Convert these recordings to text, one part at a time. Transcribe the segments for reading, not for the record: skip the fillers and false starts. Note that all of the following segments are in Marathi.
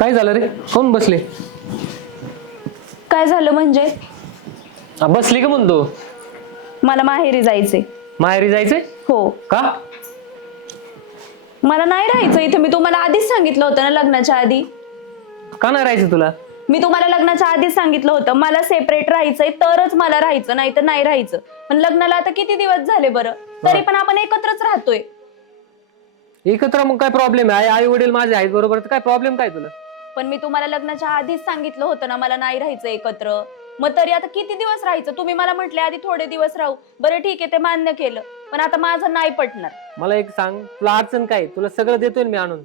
काय झालं रे? कोण बसले? काय झालं म्हणजे? बसली का म्हणतो? मला माहेरी जायचंय. माहेरी जायचंय? हो. का? मला नाही राहायचं इथे. मी तुम्हाला आधीच सांगितलं होतं ना लग्नाच्या आधी. का नाही राहायचं तुला? मी तुम्हाला लग्नाच्या आधीच सांगितलं होतं मला सेपरेट राहायचंय तरच मला राहायचं, नाही तर नाही राहायचं. पण लग्नाला आता किती दिवस झाले बरं, तरी पण आपण एकत्रच राहतोय. एकत्र मग काय प्रॉब्लेम आहे? आई वडील माझे आहेत बरोबर, तर काय प्रॉब्लेम काय तुला? पण मी तुम्हाला लग्नाच्या आधीच सांगितलं होतं ना मला नाही राहायचं एकत्र. मग तरी आता किती दिवस राहायचं? तुम्ही मला म्हटले आधी थोडे दिवस राहू. बरं ठीक आहे, ते मान्य केलं. पण आता माझं नाही पटणार. मला एक सांग, तुला अडचण काय? तुला सगळं देतोय ना मी आणून.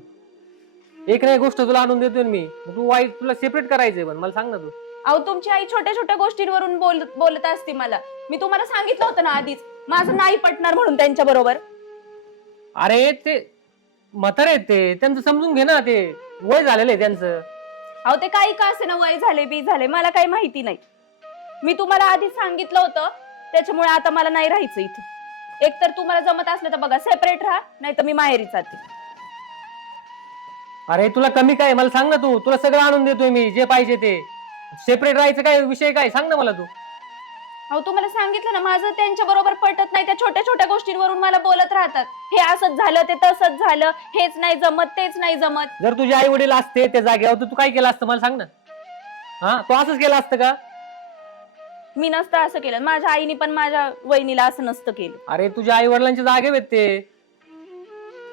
एक नाही गोष्ट तुला आणून देतोय ना मी. तू वाईट, तुला सेपरेट करायचंय पण मला सांग ना तू. अहो तुमची आई छोट्या छोट्या गोष्टींवरून बोलत असते मला. मी तुम्हाला सांगितलं होतं ना आधीच माझं नाही पटणार म्हणून त्यांच्या बरोबर. अरे ते म्हातारे आहेत, ते त्यांचं समजून घे ना. ते वय झालेलं आहे त्यांचं. अहो ते काही का असे ना वय झाले बी झाले मला काही माहिती नाही. मी तुम्हाला आधी सांगितलं होतं, त्याच्यामुळे आता मला नाही राहायचं इथे. एकतर तुम्हाला जमत असलं तर बघा सेपरेट राहा, नाही तर मी माहेरी जाते. अरे तुला कमी काय मला सांग ना तू. तुला सगळं आणून देतोय मी जे पाहिजे ते. सेपरेट राहायचं काय विषय काय सांग ना मला तू. अहो तुम्हाला सांगितलं ना माझं त्यांच्या बरोबर पटत नाही. त्या छोट्या छोट्या गोष्टींवरून मला बोलत राहतात. हे असंच झालं, ते तसंच झालं, हेच नाही जमत, तेच नाही जमत. जर तुझे आई वडील असते त्या जागेवर तर तू काय केलं असतं मला सांग ना. हा, तू असंच केलं असतं का? मी नसतं असं केलं. माझ्या आईने पण माझ्या वहिनीला असं नसतं केलं. अरे तुझ्या आई वडिलांच्या जागे आहेत ते.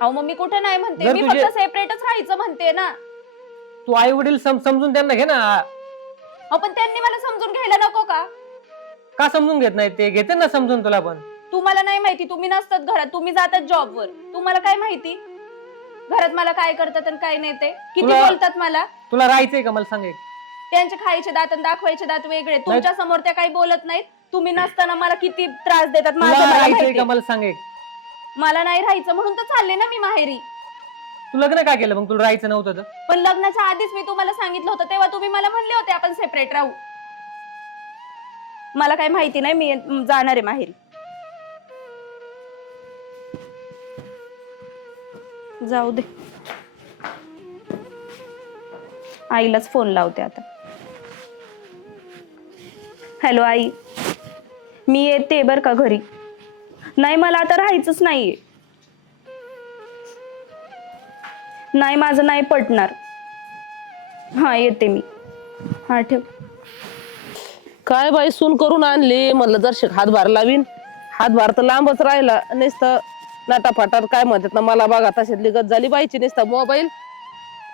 अहो मग मी कुठे नाही म्हणते, जर मी तुझे- फक्त सेपरेटच राहायचं म्हणते ना. तू आई वडील समजून त्यांना घे ना. अहो पण त्यांनी मला समजून घ्यायला नको का? का समजून घेत नाही? ते घेते ना समजून तुला पण. तुम्हाला नाही माहिती, तुम्ही नसतात घरात, तुम्ही जातात जॉबवर. तुम्हाला काय माहिती घरात मला काय करतात आणि काय नाही ते किती तुला- बोलतात मला. तुला राहायचंय का मला सांग एक? त्यांचे खायचे दात आणि दाखवायचे दात वेगळे. तुमच्या समोर त्या काही बोलत नाहीत. तुम्ही नसताना मला किती त्रास देतात तुला माझं मला राहायचंय माहिती. का मला सांग एक? मला नाही राहायचं म्हणून तर चालले ना मी माहेरी. तू लग्न का केलं मग? तुला राहायचं नव्हतं तर? पण लग्नाच्या आधीच मी तुम्हाला सांगितलं होतं, तेव्हा तुम्ही मला म्हणले होते आपण सेपरेट राहू. मला काही माहिती नाही, मी जाणार आहे माहेरी. जाऊ दे, आईलाच फोन लावते आता. हॅलो आई, मी येते बर का घरी. नाही मला आता राहायचंच नाहीये. नाही माझं नाही पटणार. हा येते मी. हा ठेव. काय बाई सून करून आणली म्हणलं जर हातभार लावीन. हातभार तर लांबच राहिला. नुसतं नाटाफाटार काय म्हणतात ना मला बघा तशातली गत झाली बाईची. नुसता मोबाईल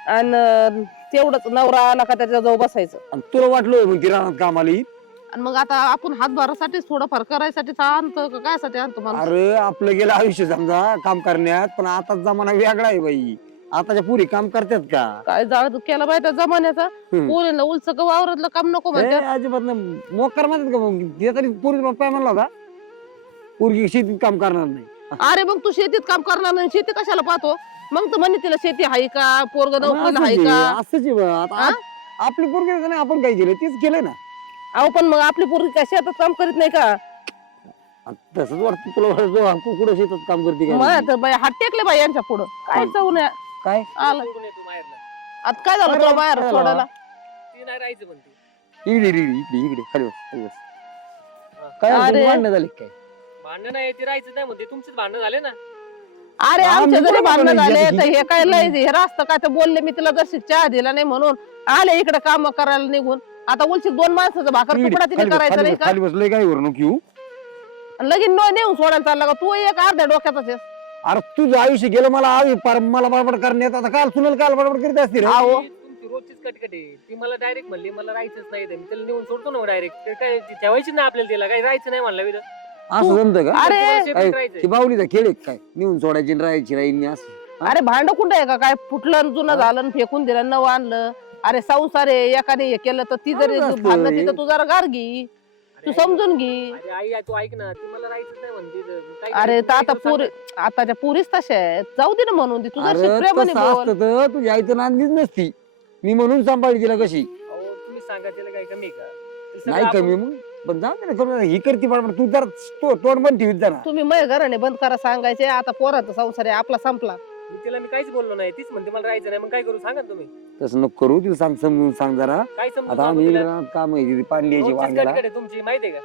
आणि तेवढंच नवरा आला का त्याच्या जवळ बसायचं. आणि तुला वाटलं मग ती रानात कामाला येईल? आणि मग आता आपण हातभारासाठीच थोडंफार करायसाठी आणतो का कायसाठी आणतो माणूस? अरे आपलं गेलं आयुष्य समजा काम करण्यात, पण आता जमाना वेगळा आहे बाई. आताच्या पुरी काम करतात का? काय जाळ केला बाई त्या जमान्याचा. पोरीला उलच वावरातलं काम नको ए, म्हणतात. अजिबात नाही. मोकर म्हणतात का मग? ते तरी पुरी बाप्पा म्हणला होता पुरगी शेतीत काम करणार नाही. अरे मग तू शेतीत काम करणार नाही, शेती कशाला पाहतो? मग तर म्हणे तिला शेती आहे का, पोरग नोकरीला आहे का? असंच आहे बा. आता हा? आपली पोरगी नाही, आपण काय केलं तेच केलंय ना. अहो पण मग आपली पोरगी काय शेतात काम करीत नाही का? तसंच वाटतं तुला. कुठं शेतात काम करते मला काय? तर बाई हात टेकले बाई यांच्या पुढं. काय जाऊ नये काय आलं. सोडून ये तू माहेरला. आता काय झालं तुला बाहेर काय सोडायला? ती नाही राहायचं पण ती. इकडे इकडे इकडे इकडे खाली बस, खाली बस. काय अरे. तुमची भांडणं झाली काय? भांडण नाही, ती राहायचं नाही म्हणते. तुमचीच भांडण झाले ना. अरे हा, आमच्या मी जरी बरोबर भांडणं नाही, झाले याचं तर हे काय लय हे रास्त काय तर बोलले मी तिला जशी चहा दिला नाही म्हणून आले इकडे काम करायला निघून. आता उलची 2 माणसाचा भाकर इकडे, तुकडा तिने खाली बस, करायचा खाली नाही बस, का? खाली बसलोय काय वरून घेऊ? लगीन नेऊन सोडायला चालला का तू? एक अर्ध्या डोक्यातच आहेस. अरे तुझं आयुष्य गेलं, मला मला बडबड करण्यात. आता काल सुनेल काल बडबड करीत असतील रे. अहो ती तुमची रोजचीच कटकट आहे. ती मला डायरेक्ट म्हणली मला राहायचंच नाही. मी त्याला नेऊन सोडतो ना डायरेक्ट. काय ती ठेवायची नाही आपल्याला, तिला काही राहायचं नाही म्हणलं विध. असं जमतं का? अरे सेपरेट काय राहायचंय. ती बावलीचा खेळ आहे काय? नेऊन सोडायची आणि राहायची राहील असं. अरे भांड कुठं आहे का? काय फुटलं जुनं झालं आणि फेकून दिलं नवं आणलं. अरे संसार आहे, एकाने हे केलं तर ती जरी अरे असं भांडणं आहे. तिथं तू जरा गार घे, तू समजून घे. अरे आई तू ऐक ना, ती मला राहायचंच नाही म्हणते. काय अरे करायचं? तर आता तू पुरी आताच्या पुरीच तशा आहेत. जाऊ दे ना म्हणून ती तुझं अरे प्रेमाने तसं बोल. असतं तर तुझी आई तर नांदलीच नसती. मी म्हणून सांभाळली तिला कशी. अहो, तुम्ही सांगा तिला काही कमी आहे का? ते सगळं नाही आपण- कमी मग. पण जाऊ दे ना, करून ही करती बडबड. तू जर तोंड पण ठेवीत जा ना. तुम्ही मय घराने बंद करा सांगायचे. आता पोराचा संसार आहे आपला संपला. मी काहीच बोललो नाही, तीच म्हणते मला राहायचं नाही, मग काय करू सांगा ना तुम्ही. तसं नको करू, तिला सांग, समजून सांग जरा. काय समजून आता सांगू आम्ही तिला? इकडं काम आहे तिथे पाणी द्यायची रोजचीच वांग्याला. कटकट आहे तुमची, माहितीये का?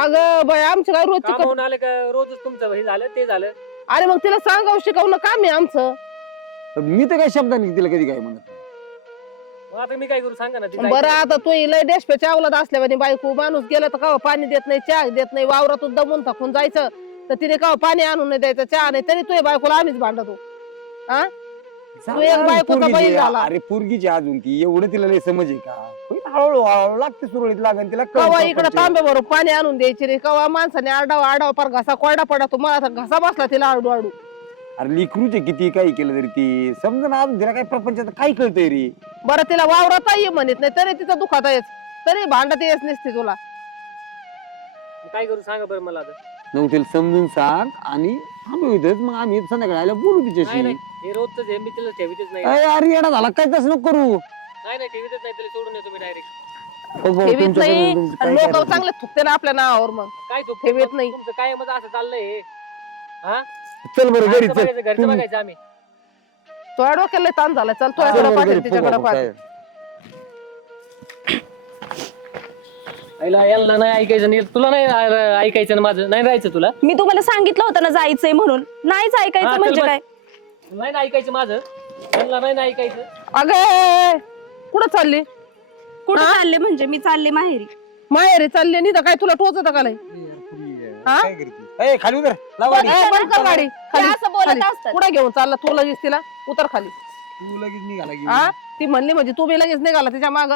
अगं बाई आमचं काय रोजची कामावून आले का रोजच तुमचं हे झालं ते झालं. अरे मग तिला सांगावं शिकवणं काम आहे आमचं. तर मी तर काही शब्दांनी तिला कधी काय म्हणत नाही. मग आता मी काय करू सांगा ना. ती बरं जायचं. आता तू लय डेशप्याच्या अवलाद असल्यावानी बायको, माणूस गेला तर का पाणी देत नाही, चहा देत नाही, वावरातून दमून थकून जायचं तर तिने का पाणी आणून नाही द्यायचं, चहा नाही, तरी तुझ्या बायकोला आम्हीच भांडतो. हा तू एक बायकोचा पोरगीची बैल आहे. झाला. अरे पोरगीची अजून ती एवढं तिला लय समज आहे का? होईल हळूहळू हळूहळू लागते, सुरळीत लागेल तिला. कळतं कवा इकडे प्रपंच. तांबे भरून पाणी आणून द्यायची रे, कवा माणसाने आडावा पार घसा कोरडा पडा, तो मला तर घसा बसला तिला आडू. अरे लिकरूचे किती काही केलं तरी ती समजा ना, अजून तिला काही प्रपंचात काय कळतंय रे? बरं तिला वावरात ये म्हणत नाही तरी तिचं दुखात येत, तरी भांडत येत नसते तुला. मग काय करू सांगा बरं मला आता. मग तिला समजून सांग आणि थांबू इथेच, मग आम्ही संध्याकाळी आल्या बोलू नाही तिच्याशी. नाही, हे रोजच हे मी तिला ठेवीतच नाही. अरे अरे येडा झाला काय, तसं नको करू. नाही ठेवीतच नाही, तिला सोडून येतो मी डायरेक्ट. हो, हो, ठेवीत तुमच्या नाही तुमचं काय लोक करायचं? चांगले थुकते ना आपल्या नावावर. मग काय तो ठेवीत नाही. तुमचं काय मत असं चाललंय हे? हा चल बरं घरी घरचं चल. बघायचं, घरचं तुम्ही- बघायचं आम्ही. तो डोक्याला लय ताण झाला. चल चल तुझ्याकडे बरं पाठव, घरी, तिच्याकडे बघू पाठव. काय. याला नाही ऐकायचं नाही, तुला नाही ऐकायचं ना माझं, नाही राहायचं तुला. मी तुम्हाला सांगितलं होतं ना जायचंय म्हणून, नाहीच हा, ऐकायचं चल म्हणजे बस. काय? नाही ना ऐकायचं माझं, यांना नाही ना ऐकायचं. अगे कुठं चालली? कुठे चालले म्हणजे? मी चालले माहेरी. माहेरी चालली नाही तर काय तुला टोचत का नाही? हा? काय करते? ए, खाली उतर लाव गाडी. ए, बंद कर गाडी. ते खाली, असं बोलत खाली. असतात. कुठं घेऊन चालला तू लगेच तिला? उतर खाली. तू लगेच निघाला की. हा ती म्हणली म्हणजे तू बी लगेच निघाला तिच्या माग.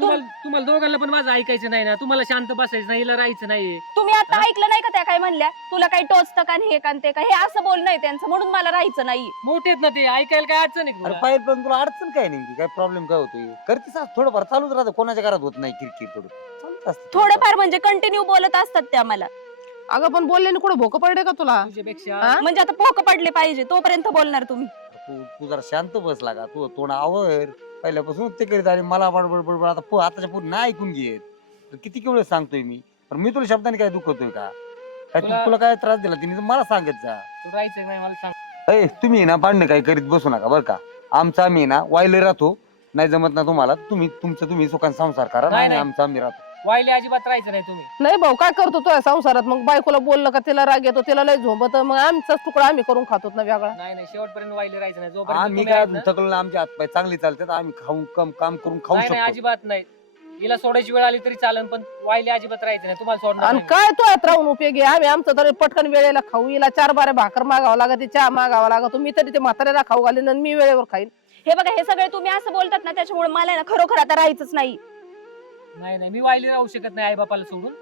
तुम्हाला दोघांना पण माझं ऐकायचं नाही ना, तुम्हाला शांत बसायचं नाही, हिला राहायचं नाही. तुम्ही आता ऐकलं नाही का त्या काय म्हणल्या? तुला काही टोचतं का आणि हे का आणि ते का? हे असं बोलणं आहे त्यांचं, म्हणून मला राहायचं नाही. मोठे आहेत ना ते, ऐकायला काय अडचण आहे का अरे तुला? पाहिजे पण तुला अडचण काय नेमकी, काय प्रॉब्लेम काय होतोय? करतीस आज थोडंफार चालूच राहतं, कोणाच्या घरात होत नाही किरकिर थोडं चालूच असतं. थोडंफार म्हणजे कंटिन्यू बोलत असतात त्या मला. अगं पण बोलल्याने कुठं भोकं पडले का तुला? तुझ्यापेक्षा हा? म्हणजे आता पोक पडले पाहिजे तोपर्यंत बोलणार तुम्ही. तू तू जरा शांत बस लागा, तू तोंड आवर पहिल्यापासून ते करीत आणि मला बडबड बडबड आता आताच्या पुढे नाही ऐकून घेत तर किती केवळ सांगतोय मी, पण मी तुला शब्दाने काय दुखवतोय का? काय तुला काय त्रास दिला तिने तर मला सांगत जा. तू राहायचं नाही मला सांग. ए तुम्ही ना भांडणं काय करीत बसू नका बरं का. आमचा आम्ही ना वायले राहतो, नाही जमत ना तुम्हाला, तुम्ही सुखान संसार करा, नाही, आणि नाही. आमचा आम्ही राहतो. वाईले अजिबात राहायचं नाही तुम्ही. नाही भाऊ काय करतो तुझ्या संसारात? मग बायकोला बोललं का तिला राग येतो, तिला लय झोंबत, मग आमचाच तुकडा आम्ही करून खातो ना वेगळा. नाही शेवटपर्यंत वाईले राहायचं नाही. जोपर्यंत आम्ही तुम्ही काय आहेत अजून ना- थकलो ना, आमचे हातपाय चांगले चालतात, आम्ही खाऊन काम करून खाऊ नाही शकतो. अजिबात नाही. हिला सोडायची वेळ आली तरी चालेल, पण वाईले अजिबात राहायचं नाही. तुम्हाला सोडणार आणि नाही. काय तो राहून उपयोगी? आम्ही आमचं तरी पटकन वेळेला खाऊ, हिला 4 बारे भाकर मागावं लागत, चहा मागावा लागत, मी तरी ते म्हाताऱ्याला खाऊ घालीन आणि मी वेळेवर खाईन. हे बघा, हे सगळे तुम्ही असं बोलतात ना, त्याच्यामुळे मला ना खरोखर आता राहायचंच नाही. नाही मी वाईले राहू शकत नाही आई बापाला सोडून.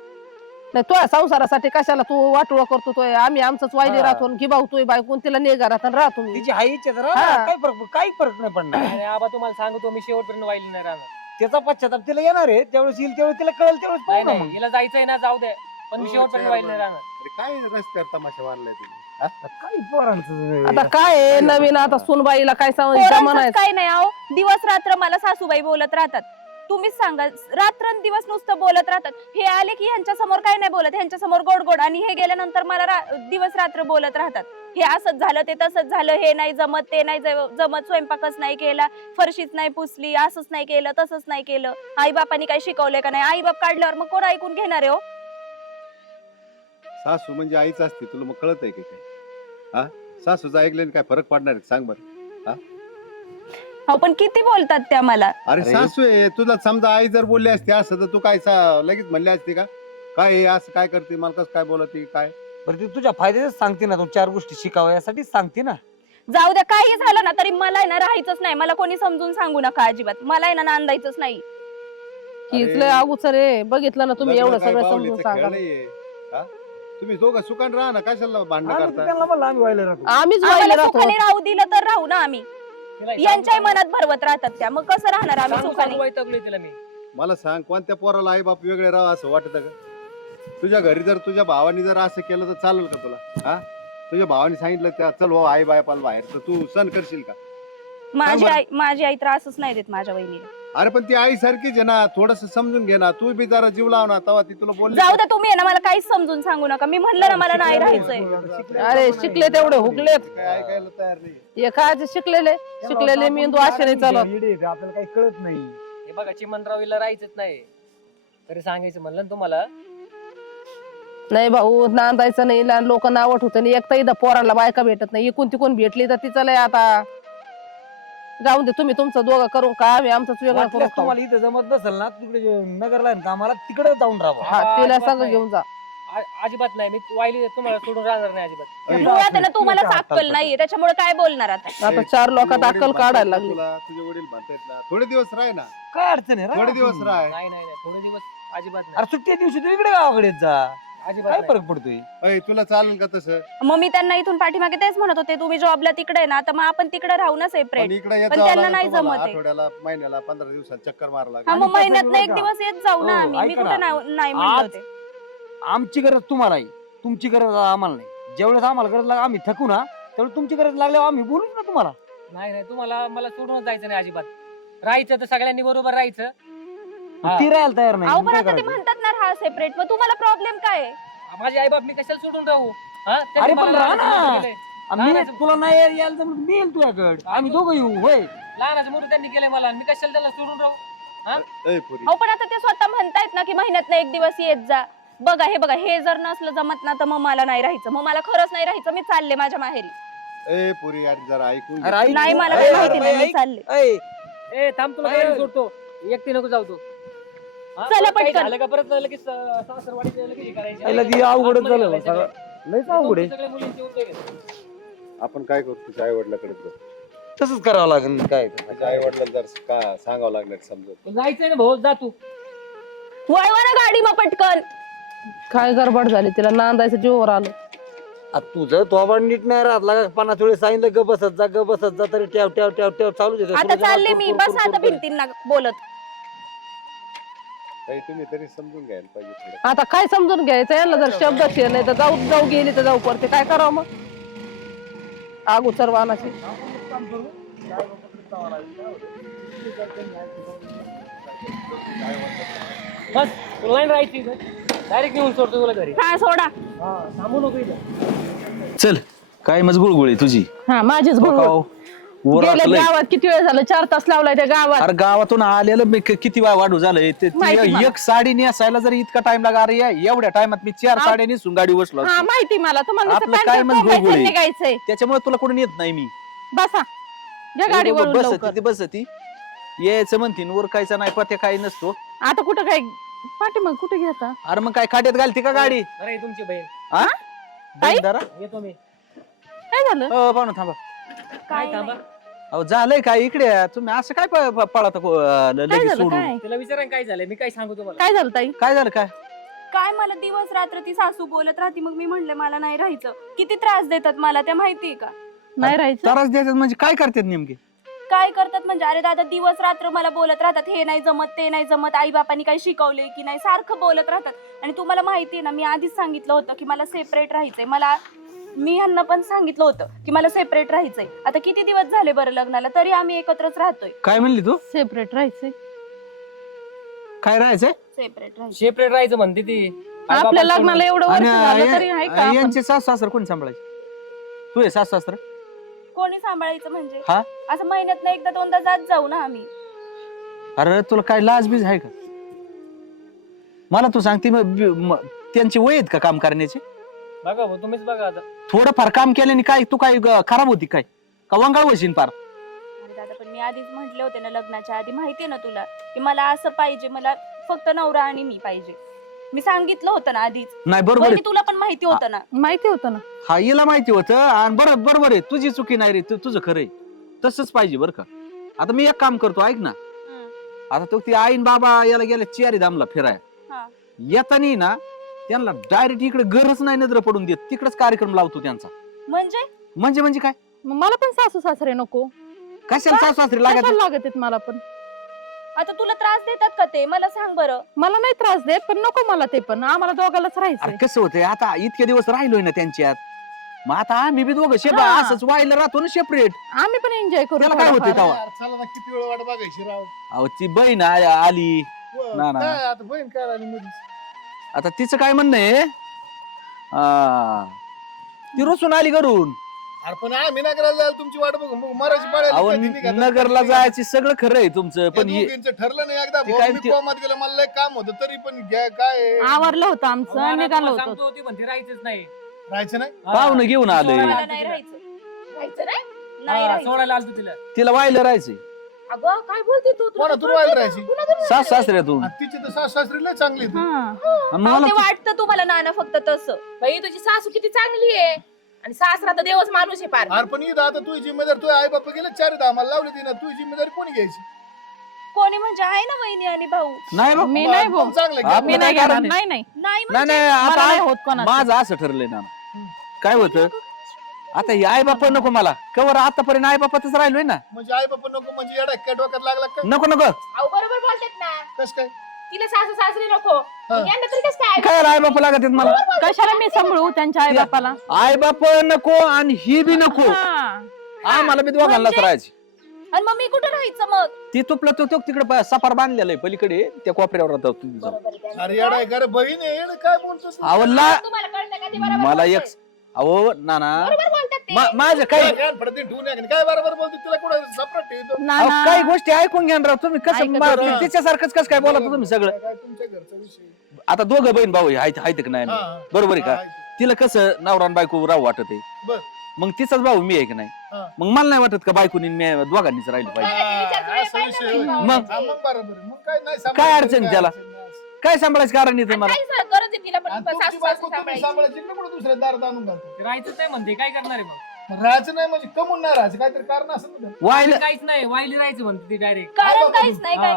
नाही तुझ्या संसारासाठी कशाला तू वाटोळा करतो? तो आम्ही आमचंच वायदे हा. राहतो की भाऊ तू बायकून तिला ने घरात आणि राहतो मी. तिची आई इच्छा जरा, हा. काही फरक नाही पडणार. आणि आबा तुम्हाला सांगतो, मी शेवटपर्यंत वाईले नाही राहणार. त्याचा पश्चाताप तिला येणार आहे, त्यावेळेस येईल त्यावेळेस तिला कळेल, त्यावेळेस नाही पाहू ना मग. हिला जायचंय ना, जाऊ दे, पण मी हो, शेवटपर्यंत वाईले नाही राहणार. अरे काय रस्त्यावर तमाशा मारलाय तुम्ही? काही पोरांचं आता काय आहे, नवीन आता सुनबाईला काय पोरांचंच म्हणायचं? काय नाही अहो, दिवस रात्र मला सासूबाई बोलत राहतात. तुम्हीच सांगा, रात्रंदिवस नुसतं बोलत राहतात. हे आले की ह्यांच्या समोर काय नाही बोलत, ह्यांच्या समोर गोड गोड, आणि हे गेल्यानंतर मला दिवस रात्र बोलत राहतात. हे असंच झालं, ते तसंच झालं, हे नाही जमत, ते नाही जमत, स्वयंपाकच नाही केला, फरशीच नाही पुसली, असंच नाही केलं, तसंच नाही केलं. आई बापानी काय शिकवलंय का नाही? आई बाप काढल्यावर मग कोण ऐकून घेणार आहे हो? सासू म्हणजे आईच असते, तुला मग कळत आहे की काय? हा, सासूचं ऐकल्याने काय फरक पडणार आहे? सांग बरं. हो पण किती बोलतात त्या मला. अरे अरे. सासू आहे, तुला समजा आई जर बोलली असते असं तर तू काय लगेच म्हणले असते का? काय हे असं काय करते, मला कसं काय बोलते काय? बरं ती तुझ्या फायद्याच सांगते ना, तू 4 गोष्टी शिकाव्या यासाठीच सांगते ना. जाऊ द्या, काही झालं ना तरी मला आहे ना राहायचंच नाही. मला कोणी समजून सांगू नका अजिबात. मला आहे ना नांदायचंच नाही. हीच लय अगोचर आहे. बघितलं ना तुम्ही लग्न एवढं काय सगळं बाहुलीचं समजून सांगा. खेळ नाहीये. हा? तुम्ही दोघं सुखान राहा ना, कशाला भांडणं आम्ही करता? त्यांना म्हणलं आम्ही व्हायला राहतो. आम्हीच वाहिले आम्हाला राहतो. सुखाने राहू दिलं तर राहू ना आम्ही. तिला यांच्याही मनात भरवत राहतात त्या, मग कसं राहणार आम्ही सांगू सुखाने? सांगू वैतागलोय तिला मी. मला सांग, कोणत्या पोराला आई बाप वेगळे राहा असं वाटतं का? तुझ्या घरी जर तुझ्या भावानी जर असं केलं तर चालेल का तुला? हा, तुझ्या भावानी सांगितलं त्या चल भाऊ आई बापाला बाहेर, तर तू सण करशील का? माझी आई त्रासच नाही देत माझ्या वहिनीला. अरे पण ती आई सारखीच आहे ना, थोडस समजून घे ना, तू बी जरा जीव लाव ना, तेव्हा ती तुला बोलली. जाऊ द्या तुम्ही आहे ना, मला काहीच समजून सांगू नका. मी म्हणलं ना मला नाही राहायचंय. अरे शिकले तेवढे हुकलेत, काय ऐकायला तयार नाही. एकाचे शिकलेले मेंदू असे नाही चालत. आपल्याला काही कळत नाही. हे बघा चिमणरावीला राहायचंच नाही तरी सांगायचं म्हणलं ना तुम्हाला. नाही भाऊ नांदायचं नाही, लहान लोक नावट होत नाही. एकटा इथं पोरांना बायका भेटत नाही, इकून तिकून भेटली तर तिचं लय आता. जाऊन दे तुम्ही तुमचं दोघं करून का, आम्ही आमचंच वेगळं करू. वाटल्यास तुम्हाला इथे जमत नसेल ना, तिकडे नगरला आहे ना कामाला, तिकडे जाऊन राहा. हा तिला संग घेऊन जा. अजिबात नाही, मी वाईली तुम्हाला सोडून राहणार नाही अजिबात. मुळात आहे ना तुम्हाला अक्कल नाहीये, त्याच्यामुळे काय बोलणार आता. आता 4 लोकात अक्कल काढायला लागली. तुला तुझे वडील म्हणतात ना, थोडे दिवस राह ना, काय अडचण आहे? थोडे दिवस राह. नाही नाही नाही, थोडे दिवस अजिबात नाही. अरे सुट्टी दिवशी तू इकडे गावाकडे येत जा, अजिबात काय नाही. फरक पडतोय? अय, तुला चालेल का तसं? मग मी त्यांना इथून पाठीमागे तेच म्हणत होते, तुम्ही जॉबला तिकडे आहे ना, तर मग आपण तिकडे राहू ना पण सेपरेट. इकडे येत पण जावं त्यांना लागेल नाही तुम्हाला, जमत आहे. आठवड्याला, महिन्याला, 15 दिवसात चक्कर मारायला हा लागेल. मग महिन्यात एक दिवस येत जाऊ ना हो, आम्ही. मी ऐका कुठे ना. नाही म्हणलं आज- होते. आमची गरज तुम्हाला आहे, तुमची गरज आम्हाला नाही. ज्यावेळेस आम्हाला गरज लाग आम्ही थकू ना, त्यावेळेस तुमची गरज लागल्यावर आम्ही बोलू ना तुम्हाला. नाही नाही, तुम्हाला मला सोडून जायचं नाही अजिबात. राहायचं तर सगळ्यांनी बरोबर राहायचं. हा. ती राहायला तयार नाही, अहो मग पण काय आता ते करायचं? म्हणतात ना राहा सेपरेट, मग तुम्हाला प्रॉब्लेम काय आहे? माझे आई बाप मी कशाला सोडून राहू? हा? त्यांनी अरे मला पण राहा लहानाचं ना. मोठं केलंय. आम्ही लहानाचं- तुला नाही यायला जमलं, मी येईल तुझ्याकडे, आम्ही दोघं येऊ. होय लहानाचं मोठं त्यांनी केलंय मला, मी कशाला त्याला सोडून राहू? अय, पुरी. अहो पण आता ते स्वतः म्हणतायत ना की महिन्यात एक दिवस येत जा. बघा हे जर नसलं जमत ना, तर मग मला नाही राहायचं. मग मला खरंच नाही राहायचं, मी चालले माझ्या माहेरी. ए पुरी, यार जरा ऐकून घे. अरे ऐक नाही तू. मला अरे, काही अरे, माहिती नाही, ऐक. मी चालले. ऐ, ए थांब, तुला अरे. घरी सोडतो. एकटी नको जाऊ तू. हा? चला काही पटकन. झालं का परत लगेच सासरवाडीचं लगेच हे करायचं. पहिला ती अवघडच आतमध्ये झालं घालायचं सगळं. सगळं. लयच अवघड आहे. सगळ्या मुलींचे उपयोग आहेत. आपण काय करू, तुझ्या आई वडिलाकडे तसंच करावं लागेल. काय आई वडिलांना जर का सांगावं लागणार समजत. जायचंय ना भाऊ, जा तू. वळवा ना गाडी मग पटकन. काय गडबड झाली, तिला नांदायचं जीवावर आलं. तुझं तो नीट नाही राहत लागा. 50 वेळेस सांगितलं ग बसत जा, ग बसत जा, तरी ट्याव ट्याव ट्याव ट्याव चालूच आहे. आता चालले मी, बस आता भिंतींना बोलत. ताई, तुम्ही तरी समजून घ्यायला पाहिजे थोडं. आता काय समजून घ्यायचं, यांना जर शब्दच हे नाही तर जाऊ गेली तर जाऊ पडते. काय करावं मग, अगोचर वाहनाची. बस तुला नाही राहायची डायरेक्ट नेऊन सोडतो तुला घरी. हा सोडा. थांबू नको इथं. चल काय मज गुळगुळी तुझी. हा माझीच गुळगुळ. गेल्या गावात किती वेळ झालं, 4 तास लावलाय त्या गावात. अरे गावातून आलेलं मी किती वाढू झालंय माहिती मला. एक साडी नेसायला जरी इतका टाइम लागा. अरे एवढ्या टाइमात मी 4 साड्या नेसून गाडी बसलो हा असतो. माहिती मला. तुम्हाला नुसतं आपलं पॅन्ट काय मग कोंबायचं गुळगुळी. निघायचंय. त्याच्यामुळे तुला कोणी येत नाही मी. बसा या गाडीवर बसती ती बसती यायचं म्हणतीन उरकायचं नाही पत्या काही नसतो. आता कुठं काय पाठीमाग कुठे घेता? अरे मग काय खाट्यात घालती का गाडी. अरे तुमची बहीण. हा ताई? जरा येतो मी. काय झालं? पाहून थांबा. काय थांबा. नाही. अहो झालंय काय इकडे या. तुम्ही असं काय पळता काय लगेच झालं सोडून. काय तिला विचारा काय झालंय, मी काय सांगू तुम्हाला. काय झालं ताई? काय झालं काय. काय मला दिवस रात्र ती सासू बोलत राहते, मग मी म्हणले मला नाही राहायचं. किती त्रास देतात मला त्या माहितीये का? नाही राहायचं. त्रास द्यायचं म्हणजे काय करतात नेमके. काय करतात म्हणजे, अरे दादा दिवस रात्र मला बोलत राहतात, हे नाही जमत ते नाही जमत, आई बापांनी काही शिकवले की नाही, सारखं बोलत राहतात. आणि तुम्हाला माहितीये ना, मी आधीच सांगितलं होतं की मला सेपरेट राहायचंय. मी ह्यांना पण सांगितलं होतं की मला सेपरेट राहायचंय. आता किती दिवस झाले बरं लग्नाला, तरी आम्ही एकत्रच राहतोय. काय म्हणली तू. सेपरेट राहायचंय. काय राहायचंय. सेपरेट राहायचं. सेपरेट राहायचं म्हणते ती. आई आपल्या बापाला लग्नाला एवढं वर्ष झालं तरी आहे का आपण? यांचे सासू सासर कोणी सांभाळायचे. तू हे सासू सासर. कोणी सांभाळायचं म्हणजे, हा असं महिन्यात एकदा दोनदा जात जाऊ ना आम्ही. अरे तुला काय लाज बीज आहे का. मला तू सांगते त्यांची वय आहेत का काम करण्याचे. बघा भाऊ, तुम्हीच बघा आता. थोडंफार काम केल्याने काय तू काय खराब होती काय का वंगाळ वशीन पार. अरे दादा पण मी आधीच म्हटले होते ना लग्नाच्या आधी, माहितीये ना तुला, की मला असं पाहिजे, मला फक्त नवरा आणि मी पाहिजे. मी सांगितलं होतं ना आधीच. नाही बरोबर वहिनी, आहे. तुला पण माहिती होतं ना. माहिती होतं ना. हा हिला माहिती होतं आणि बरोबर आहे. तुझी चुकी नाही रे, तुझं खरं आहे. तसंच पाहिजे बरं का. आता मी एक काम करतो ऐक ना. आता तो ती आईन बाबा याला गेले चियारी धामला फिराय. हा. येतानी ना त्यांना डायरेक्ट इकडे गरज नाही नजर पडून देत. तिकडेच कार्यक्रम लावतो त्यांचा. म्हणजे काय मग मला पण सासू सासरे नको. कशाला सासू सासरे कशाला लागत. लागत आहेत मला पण. आता तुला त्रास देतात का ते, मला सांग बरं. मला नाही त्रास देत, पण नको मला ते पण. आम्हाला दोघांनाच अरे राहायचंय. कसं होतंय आता इतके दिवस राहिलोय ना त्यांच्यात. मग आता आम्ही बी दोघं हा. असंच व्हायला राहतो ना सेपरेट. आम्ही पण एन्जॉय करू त्याला काय होतंय थोडंफार. तेव्हा? यार, चला ना किती वेळ वाट बघायची राव. अहो ती बहीण आली ना, ना. काय आता बहीण काय आली मधीच? आता तिचं काय म्हणणं आहे ती रुसून आली घरून. अरे पण आम्ही नगराला जायला तुमची वाट बघू मग मराठी पाळ्याला अहो कधी निघालं, नगरला कधी जायची सगळं खरं आहे तुमचं या पण हे- दोघींचं ठरलं नाही एकदा ते भाऊ, काय मी ते- कोमात गेलं मला लय काम होतं तरी पण घ्या काय आहे? आवरलं होतं आमचं मला निघालो तुम्हाला होतो. सांगतो होती पण ते राहायचंच नाही. राहायचं नाही पाहुणं घेऊन आलंय. सोडायला मला आलतो नाही तिला. राहायचं राहायचं नाही हा, राहायचं. सोडायला आलतो तिला. तिला व्हायला राहायचंय अगं काय बोलते तू कोणा तू व्हायला राहायची सास सासऱ्यातून. आणि तिची तर सासू सासरी लय चांगली आहेत. हा. आणि अहो, मला ते वाटतं तुम्हाला नाना फक्त तसं. बाई तुझी सासू किती चांगली आहे आणि सासरा तर देवच माणूस आहे पार. अरे पण इथं आता तुझी जिम्मेदारी तुझ्या आई बापा गेले 4 आम्हाला लावली ती ना तुझी जिम्मेदारी कोणी घ्यायची कोणी म्हणजे आहे ना वहिनी आणि भाऊ. नाही बा. मी नाही भाऊ. मग चांगलं घ्या. आपण मी नाही काय घेणार. कारण नाही नाही नाही नाही म्हणजे नाही मला नाही आता होत कोणाचं. माझं असं ठरलंय ना काय होतं आता ही आई बाप नको मला कवर आतापर्यंत आई बापातच राहिलोय ना. म्हणजे आई बापा नको म्हणजे येडा काय डोक्यात लागला का नको नको अहो बरोबर बोलतात ना, कस काय तिला सासू सासरी नको यांना तरी कसं काय. काय आई बाप लागत आहेत मला. कशाला मी सांभाळू त्यांच्या आई बापाला. आई बाप नको आणि ही बी नको. आम्हाला बी दोघांनाच म्हणजे? राहायची. आणि मग मी कुठं राहायचं मग? ती तुपला तो तिकडे सफार बांधलेला आहे पलीकडे त्या कोपऱ्यावर राहतो तुम्ही जाऊन. अरे येडा आहे का रे बहीण आहे येडं काय बोलतोस तू? आवडला तुम्हाला कळतं का ते बरोबर मला बोलतोय? एक अहो नाना बरोबर बोलतात ते. माझं काही काय फडते ठेवून आहे का? काय बरोबर बोलतो तिला कुठं सेपरेट ठेवतो अहो, काही गोष्टी ऐकून घ्या ना राव तुम्ही कसं ऐकत राहा. तिच्यासारखंच कसं काय बोला तुम्ही सगळं. काय तुमच्या घरचा विषय आता दोघं बहीण भाऊ आहेत का नाही हा, हा. बरोबर आहे हा, का. आहे. तिला कसं नवरा आणि बायको राव वाटत आहे बर. मग तिचाच भाऊ मी आहे की नाही. हा. मग मला नाही वाटत का बायकोनी मी दोघांनीच राहिलं पाहिजे. हा, असा विषय होय. मग? हा, मग बरोबर आहे. मग काय नाही काय सांभाळायचं, अडचण काय त्याला? अडचण नाही. काय सांभाळायचं कारण येते आणि मला. काही गरज आहे तिला पण आणि तुमची सासू बायको सासू तुम्ही सांभाळायची. सांभाळायची ना कुठं दुसऱ्या दारात आणून घालतो ते राहायचंच नाही म्हणते काय करणार आहे मग. मग राहायचं नाही म्हणजे कमून नाही राहायचं काहीतरी कारण असं ना त्याला. वायला काहीच नाही वाईली राहायचं म्हणते ती डायरेक्ट. काय कारण बाबा काहीच नाही काय.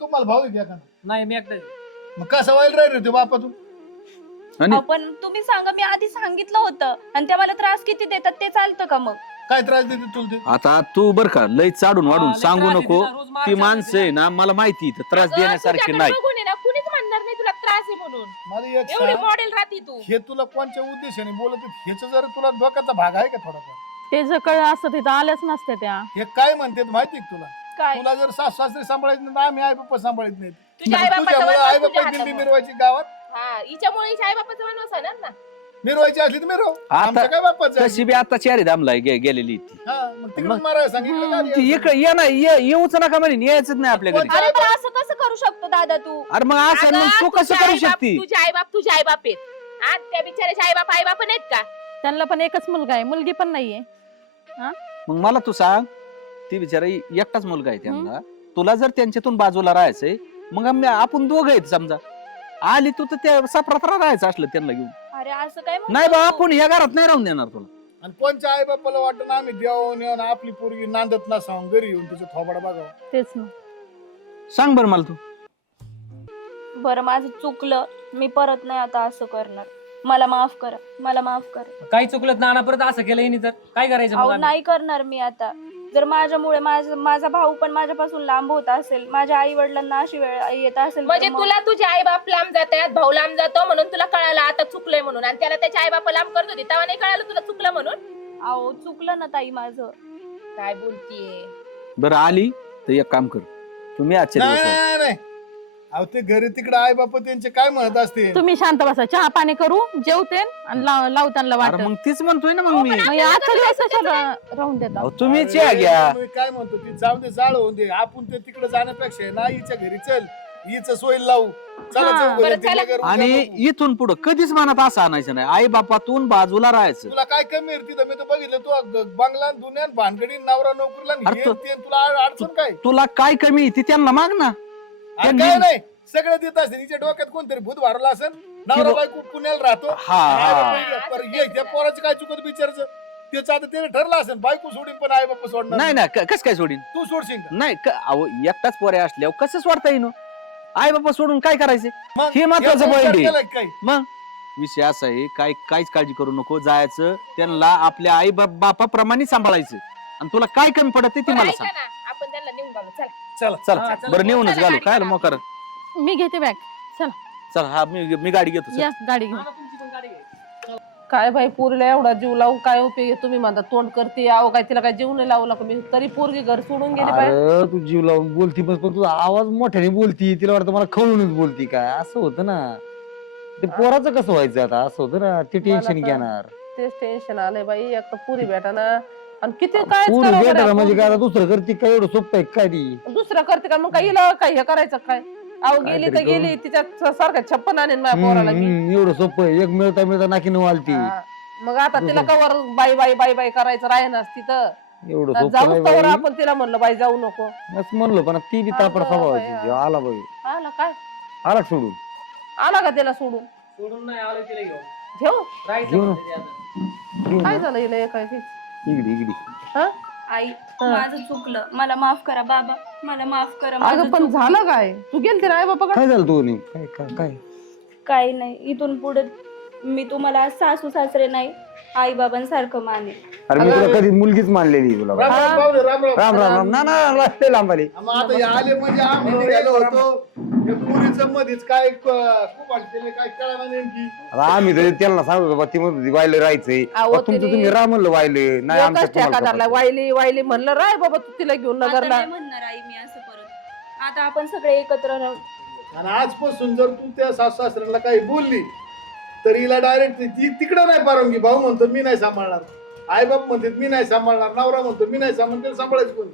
तुम्हाला भाऊ आहे का नाही मी एकटाच. मग कसं व्हायला राहील रे बापा तू आणि अहो, पण तुम्ही सांगा मी आधी सांगितलं होतं आणि त्या मला त्रास किती देतात ते चालतं का मग? काय त्रास देते तुला ते आता तू बर का लय चाडून वाढून हा, लय सांगू त्रास नको. देते ना, रोज मार ती चालते माणसं आहे ना मला माहिती आहे, त्रास अगं, देण्यासारखी तुझ्याकडे नाही. बघून आहे ना कुणीच म्हणणार नाही तुला त्रास आहे म्हणून. मला एक एवढी सांग, मॉडेल राहते तू. हे तुला कोणत्या उद्देशाने बोलत ह्याच जर तुला डोक्याचा भाग आहे का थोडाफार ते जर कळ असतं तिथं आल्याच नसते त्या. हे काय म्हणतात माहिती आहे का तुला काय? तुला जर सासू सासरे सांभाळायचं नाही तर आम्ही आई बाप्पा सांभाळत नाहीत तुझ्या आई तुझ्यामुळे आई बाप्पा दिंडी बापाचा मिरवायची गावात हा हिच्यामुळे हिच्या आई बापाचा वनवास होणार ना. मिरवायची असली तर मिरव आता आमच्या काय बाप्पाचं आहे? तशी बी आता चारी दामला गेलेली ती. हा, मग तिकडे मग- मारायला सांगितलं का ती ये ना येऊच नका म्हणे यायचंच नाही आपल्या घरी. अरे पण असं कसं करू शकतो दादा तू? अरे मग असं अगं, मग तू कसं तुझे करू आई-बाप- शकती. तुझे आई बाप तुझे आई बाप आहेत हा त्या बिचाराचे आई बाप नाहीत का. त्यांना पण एकच मुलगा आहे मुलगी पण नाहीये. मग मला तू सांग ती बिचारा एकटाच मुलगा आहे त्यांना. तुला जर त्यांच्यातून बाजूला राहायचंय मग आपण दोघं आहेत समजा आली तू तर त्या सापरात राहायचं असलं त्यांना घेऊन. अरे असं काय म्हणतो नाही बा तू? आपण ह्या घरात नाही राहून देणार तुला. आणि कोणच्या आई बाप्पाला वाटत ना आम्ही देऊन येऊन आपली पोरगी नांदत नसावं घरी येऊन तिचं थोबाड बघावं तेच ना. सांग बरं मला तू. बरं माझं चुकलं मी परत नाही आता असं करणार. मला माफ करा मला माफ करा. काही चुकलं नाना परत असं केलं हिने तर काय करायचं मग अहो आम्ही? नाही करणार मी आता. जर माझ्यामुळे माझा भाऊ पण माझ्यापासून लांब होत असेल माझ्या आई वडिलांना अशी वेळ येत असेल तर म्हणजे मग- तुला तुझे आई बाप लांब जातात भाऊ लांब जातो म्हणून तुला कळालं आता चुकलंय म्हणून आणि त्याला त्याच्या आई बाप लांब करत होती तेव्हा नाही कळालं तुला चुकलं म्हणून. अहो चुकलं ना ताई माझं. काय बोलतीये. बरं आली तर एक काम कर तुम्ही आजच्या नाही दिवस नाही नाही अहो ते घरी तिकडे आई बाप्पा त्यांचे काय म्हणत असते तुम्ही शांत बसा चहा पाणी करू जेवते आणि लाव त्यांना अरे वाटत. मग तीच म्हणतोय ना मग मी. मग आजच्या दिवस कशाला राहून देतात. अहो, तुम्ही अरे, चहा घ्या. मी काय म्हणतो ती जाऊ दे जाळ होऊन दे आपण ते तिकडे जाण्यापेक्षा ना हिच्या घरी चल हिचं सोय लावू चला हा, चौघं बरं, जण चला. तिकडे घरून आणि जाऊ बघू. इथून पुढं कधीच मनात असं आणायचं नाही आई बापातून बाजूला राहायचं. तुला काय कमी आहे तिथं मी तर बघितलं तू बंगला दुनिया भानगडी नवरा नोकरीला आणि अरे हे तू- ते तुला अडचण काय तुला काय कमी ती त्यांना माग ना. अरे त्यांनी- काय नाही सगळं देत असेल हिच्या डोक्यात कोणतरी भूत भरला असेल नवरा बो- बायको पुण्याला राहतो हा, आई हा. बापा इकडे. बरं, ये, त्या पोराचं काय चुकत बिचारचं त्याचं आता त्याने ठरलं असेल बायको सोडीन पण आई बापा सोडणार नाही ना कस काय सोडीन. तू सोडशील का नाही अहो एकटाच पोरे असल्यावर कसं सोडता येईन. आई बापा सोडून काय करायचे मग हे महत्वाचं हे point आहे. केलं काय मग विषय असा आहे काहीच काळजी करू नको जायचं त्यांना आपल्या आई बापाप्रमाणे सांभाळायचं आणि तुला काय कमी पडत ते बरं, मला ऐका सांग. ना आपण त्यांना नेऊन घालू चला. चला चला हा, चला. बरं नेऊनच चला, घालू गाडी काय करा. मोकार. मी घेते बॅग. चल हा मी गाडी घेतो चल. या गाडी घेऊन. नाना, तुमची पण गाडी आहे. काय बाई पोरीला एवढा जीव लावून काय उपयोग आहे? तुम्ही म्हणता तोंड करते अहो काय तिला काय जीव नाही लावला का मी तरी पोरगी घर सोडून गेली बाहेर. अरे तू जीव लावून बोलती पण तुझा आवाज मोठ्याने बोलती तिला वाटतं मला खवळूनच बोलती काय असं होतं ना. ते पोराचं कसं व्हायचं आता असं होतं ना ते टेन्शन मला तर- घेणार. तेच टेन्शन आलंय बाई एक तर पुरी भेटाना आणि किती काय पूर भेटायला म्हणजे काय आता दुसरं करते काय एवढं सोपं आहे काय ती. दुसरं करते का मग काय हिला काय हे करायचं काय अहो गेली तर काहीतरी गेली तिच्या सारखं 56 आणेन माझ्या पोराला मी. एवढं सोपं आहे एक मिळता मिळता नाकी नवालती. हा. मग आता तिला कवर बाई बाई बाई बाई करायचं राहीनाच तिथं एवढं सोपं जाऊ नाही तर बाई. आपण तिला म्हणलं बाई जाऊ नको. असं म्हणलं पण ती बी तापड अगं स्वभावाची बाया. आला बाई आला काय आला सोडून आला का तिला सोडून सोडून नाही आलं तिला घेऊन घेऊ राहायचं घेऊन. म्हणते ते आता. घेऊन काय ये. झालं हिला काय इकडे इकडे हा आई माझं चुकलं, मला माफ करा बाबा, मला माफ करा. अगं माझं पण चुकलं. झालं काय तू गेलती ना आई बाबा काय झालं तू नाही काय काय काय काही नाही, इथून पुढे मी तुम्हाला सासू सासरे नाही आई बाबांसारखं माने. अरे मी तुला कधी मुलगीच मानलेली तुला राम राम पाहुणे, राम राम. राम राम राम ना ना रस्ते लांब आले. मग आता हे आले म्हणजे आम्ही निघालो होतो हे पुरीचं मध्येच काय खूप अडचणी काय कळालं नेमकी. आता आम्ही तर त्यांना सांगत होतो बा, ती म्हणत होती वायले राहायचंय अहो, बा, तुमचं तिने- तुम्ही राह म्हणलं वायले नाही आमच्या एकच ठेका तुम्हाला धरला कपात. वायली वायली म्हणलं राय बाबा तू तिला घेऊन आता नगरला नाही म्हणणार आई मी असं परत. आता आपण सगळे एकत्र राहू. आणि आजपासून जर तू त्या सासू सासऱ्याला काही बोलली तर हिला डायरेक्ट ती तिकडे नाही परवानगी. भाऊ म्हणतो मी नाही सांभाळणार, आई बाप म्हणते मी नाही सांभाळणार, नवरा म्हणतो मी नाही सांभाळणार, सांभाळायचं कोणी.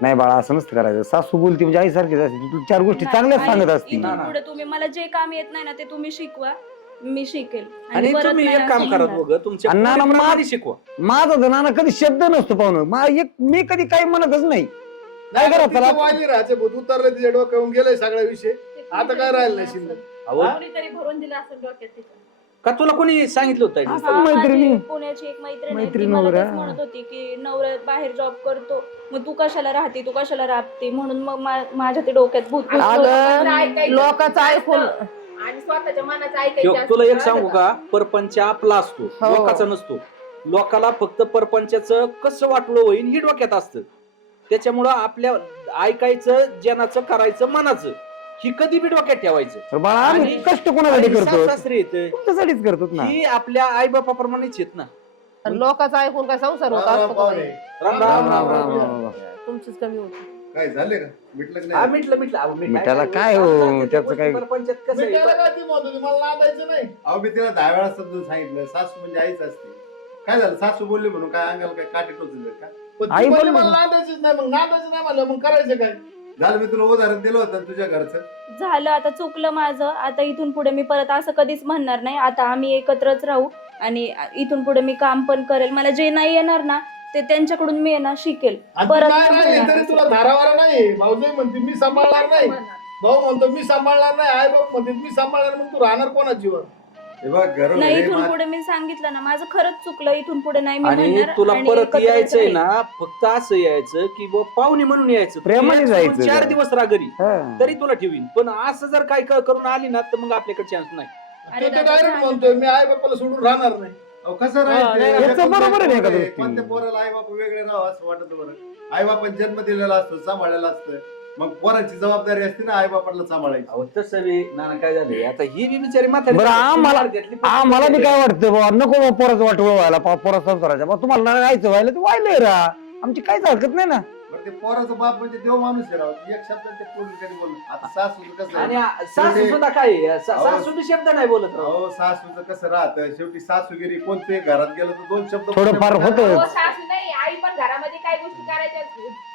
नाही बाळा असं नसतं करायचं. सासू बोलती म्हणजे आई सारखीच असते तू चार गोष्टी चांगल्याच आई, सांगत असती. इथून पुढे तुम्ही मला जे काम येत नाही ना ते तुम्ही शिकवा, मी शिकेल. आणि परत तुम्ही नाही एक काम असं करा म्हणणार. बघ तुमच्या आणि नाना पोरीप्रमाणे शिकवा. माझा तर नाना कधी शब्द नसतो पाहुणं मी कधी काही म्हणतच नाही. काय करा चला वायली राहायचे भूत उतरले तिच्या डोक्यावरून गेले सगळा विषय. आता काय राहिलं नाही शिल्लक. अहो, कोणीतरी भरून दिलं असेल डोक्यात तिच्या. का तुला कोणी सांगितलं होतं हा, हा, मैत्रिणी. माझी पुण्याची एक मैत्रीण आहे, ती मैत्रीण मला वगैरे, तेच म्हणत होती की नवरा बाहेर जॉब करतो मग तू कशाला राहते, तू कशाला राबते, म्हणून मग माझ्या ते डोक्यात भूत घुसलं होतं. अगं लोकांचं ऐकून आणि स्वतःच्या मनाचं ठेव, ऐकायचं तुला एक असतं. सांगू का परपंच आपला असतो हो. लोकाचा नसतो. लोकाला फक्त परपंचाचं कसं वाटलं होईल ही डोक्यात असतं. त्याच्यामुळं आपल्या ऐकायचं जनाचं करायचं मनाचं ही कधी बी डोक्यात ठेवायचं. तर बाळा आम्ही आणि- कष्ट कोणासाठी आणि करतो सासरे येतं तुमच्यासाठीच करतो ना. ही आपल्या आई बापाप्रमाणेच येत ना. आणि लोकांचं ऐकून काय संसार होत राम राम असतो का पाहुणे. बाई? राम राम राम राम राम राम राम. तुमचीच कमी होती. काय झाले का मिटलं की हा, नाही? मिटलं अहो, मिठाला काय हो, त्याचं काय- परपंचात कसं आहे? मिटायला काय ती म्हणत होती, मला नांदायचं नाही. अहो मी तिला 10 वेळा समजून सांगितलं सासू म्हणजे आईच असते. काय झालं सासू बोलली म्हणून काय अंगाला काय काठी टोचले का? पण ती आई म्हणली बोलली मला नांदायचंच नाही, मग नांदायचं नाही म्हणलं मग करायचं काय? झालं मी तुला उदाहरण दिलं होतं तुझ्या घरचं. झालं आता चुकलं माझं. आता इथून पुढे मी परत असं कधीच म्हणणार नाही. आता आम्ही एकत्रच राहू आणि इथून पुढे मी काम पण करेल. मला जे नाही येणार ना ते त्यांच्याकडून मी ना शिकेल. आणि तू परत काय नाही राहिली म्हणणार. तरी तुला धारावारा नाही. भाऊजाई म्हणते मी सांभाळणार नाही, भाऊ म्हणतो मी सांभाळणार नाही, आई बाप म्हणते मी सांभाळणार, मग तू राहणार कोणाच्या जीवन? हे बघ घर नाही इथून पुढे मी सांगितलं ना माझं खरंच चुकलं. इथून पुढे नाही मी आणि म्हणणार तुला आणि परत एकत्रच यायचंय राहील. ना फक्त असं यायचं की बुवा पाहुणे म्हणून यायचं. प्रेमाने तू जायचं. 4 दिवस राहा घरी हा. तरी तुला ठेवीन. पण असं जर काय करून आली ना तर मग आपल्याकडे चान्स नाही. अरे तो दादा, डायरेक्ट झालं. म्हणतोय मी आई बापाला सोडून राहणार नाही. अहो, कसं नाही, राहायचं? याचं बरोबर आहे ना एका दृष्टीने. कोणत्या पोराला आई बाप वेगळे राहावं असं वाटत बरं? आई बापाने जन्म दिलेला असतो, सांभाळलेला असतं, मग पोराची जबाबदारी असते ना आई बापाला सांभाळायची. अहो तसं बी नाना काय झालंय आता ही बी बिचारी म्हातारी बरं, आम्हाला- घेतली. मला बी काय वाटतं बाबा नको बा पोराचं वाटोळ व्हायला पोरा संसाराच्या बा तुम्हाला राहायचं व्हायला तर व्हायलंय राहा आमची काहीच हरकत नाही ना. बरं, ते पोराचा बाप म्हणजे देव माणूस आहे राव. एक शब्दात ते पोरी कधी बोलून आता सासूचं कसं आणि आहे? सासू सुद्धा काय आहे? अहो. सासू बी शब्द नाही बोलत राव. अहो सासूचं कसं राहतं शेवटी सासूगिरी कोणते घरात गेलं तर 2 शब्द थोडंफार बोलणं- होतं. हो, सासू नाही आई पण घरामध्ये काय गोष्टी करायच्या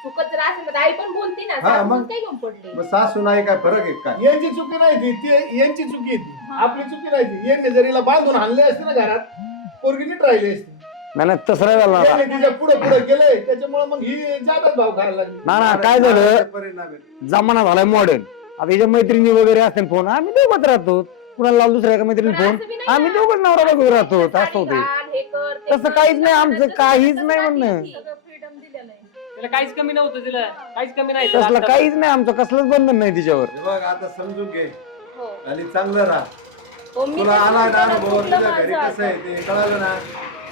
चुकत जर असेल तर आई पण बोलते ना. हा, सासू मग. काय घेऊन पडली? मग सासू नाही काय फरक आहे काय? यांची चुकी नाही ती यांची चुकी आहे ती. आपली चुकी नाही ती. यांनी जर हिला बांधून आणले असते ना घरात पोरगी नीट राहिली असती. नाही नाही तसं नाही झालं ना. यांनी तिच्या पुढे पुढे गेले त्याच्यामुळे मग ही जादाच भाव खायला लागली. ना, ना, काय झालं? परिणाम आहे. जमाना झालाय मॉडर्न. आता हिच्या मैत्रिणी वगैरे असते फोन आम्ही दोघच राहतो. कुणाला लावून दुसऱ्या एका मैत्रिणी पण फोन असं बी नाही आम्ही ना. दोघच नवरा बायको राहतो असं होते. घाल, हे कर, ते तसं कर. काहीच नाही आमचं तसं काहीच तसं नाही राहते म्हणणं. ती. सगळं फ्रीडम दिलेलं आहे. तिला काहीच कमी नव्हतं, तिला काहीच कमी नाही. तसलं काहीच नाही आमचं कसलंच बंधन नाही तिच्यावर. हे बघ आता समजून घे हो. आणि चांगलं राहा. हो, मी तुला तेच आला म्हणते ना ना, अनुभव चुकलं तुझ्या घरी माझं कसं आता. आहे ते कळालं ना.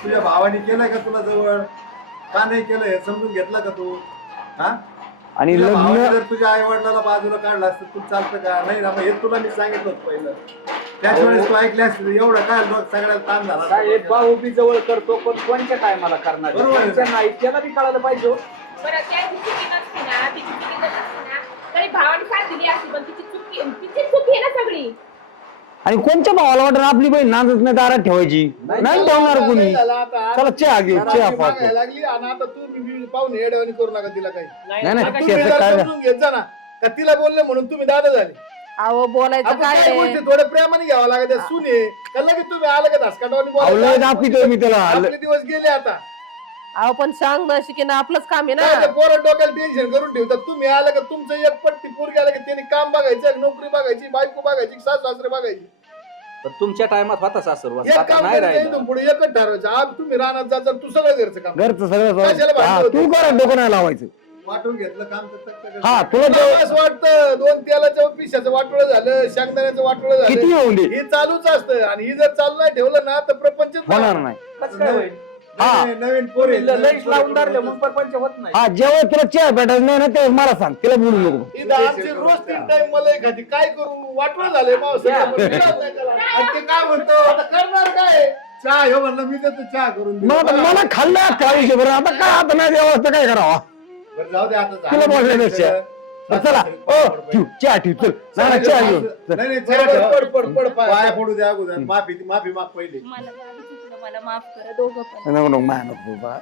तुझ्या भावाने केलंय का तुला जवळ का नाही केलंय समजून घेतलं का तू? हा आणि तुझ्या भावाने लग्न जर तुझ्या आई वडिलाला बाजूला काढला असतं तू चालतं का नाही ना मग हे तुला मी सांगितलं होतं पहिलं त्याच वेळेस तू ऐकले असते एवढं काय लोक सगळ्याला ताण झाला साहेब भाऊ बी जवळ करतो पण कोणत्या टायमाला करणार बरोबर आहे. त्यांच्या नाही त्याला बी कळायला पाहिजे हो. बरं त्याची चुकी नसते ना तिची चुकी जर नसते ना तरी भावाने साथ दिली असती पण तिची चुकी आहे ना सगळी. आणि कोणत्या भावाला वाटत आपली बहीण नांदत नाही दारात ठेवायची नाही ठेवणार कोणी नाही झालं आता. चला चहा घेऊ आता चहा ती पाहतो मागायला लागली आणि आता तू पाहुणे येड्यावानी करू नका तिला काही नाही नाही तुम्ही त्याचं जरा काय समजून घेत जा ना का तिला बोलले म्हणून तुम्ही दादा झाले अहो बोलायचं आपण काय काय आहे? गोष्टी थोडे प्रेमाने घ्यावं लागत सुने का लगेच तुम्ही आलं का धासकाटावानी आवलं दाखवितोय मी त्याला आपले दिवस गेले आता अहो पण सांग ना शिकेन आपलंच काम आहे काय ते ना. पोरं डोक्याला टेन्शन करून ठेवतात तुम्ही आलं का तुमचं एक पट्टी पोरगी आलं का त्यांनी काम बघायचं नोकरी बघायची बायको बघायची सासू सासरे बघायची पण तुमच्या टायमात होता सासर एक आता काम नाही करायचं राहिलं इथून पुढे एकच ठरवायचं आज तुम्ही रानात जाता तू सगळं घरचं काम घरचं सगळं कशाला भांडण हा, होतं? तू कर डोकं नाही लावायचं वाटून घेतलं काम तर तक- हा तुला तुला जे- असं वाटतं 2 तेलाचं पिशाचं वाटोळं झालं शेंगदाण्याचं वाटोळं किती झालं होऊन दे हे चालूच असतं आणि ही जर चालू नाही ठेवलं ना तर प्रपंच होणार नाही कसं काय होईल? हा. नवीन पोरी लईच लावून धरले मग परपंच होत नाही. हा जेव्हा तुला चहा भेटायचं नाही ना तेव्हा मला सांग तिला बोलू नको इथं आमची रोज 3 टाइम मला एखादी काय करू वाटलं झालंय मावसाला पण मिळत नाही त्याला. आणि ते काय म्हणतो आता करणार काय चहा हे म्हणलं मी देतो चहा करून दे. मला खाल्लं त्या आयुष्य बरं आता काय आता नाही देवा तर काय करावा बरं, जाऊ दे आता तुला बोलण्यापेक्षा. चला ओ ठेव चहा ठेव चल नाही चहा घेऊ चल. नाही चहा ठेव. पड पड पड पाया पडू द्या अगोदर माफी माग पहिले मला आधी चुकलं, मला माफ करा दोघं पण. नको नको माया नको बाबा.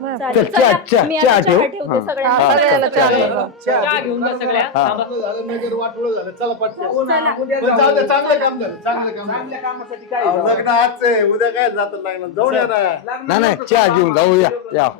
चालेल, चल, चहा- चला, चहा- मी चहा आता चहा ठेव. ठेवते हा. सगळ्यांना. हा, सगळ्याला चहा चला. घ्या. चहा घेऊन जा सगळ्या हा. थांबा. आपलं झालं नगर वाटोळं झालं चला पटकन चला. उद्या पण जाऊ दे जाऊ. चांगलं काम झालं चांगलं काम झालं. चांगल्या कामासाठी काय अहो, लग्न आज आहे उद्या काय जातं लागणार जाऊन या ना लग्नाला नाही नाही चहा घेऊन जाऊ या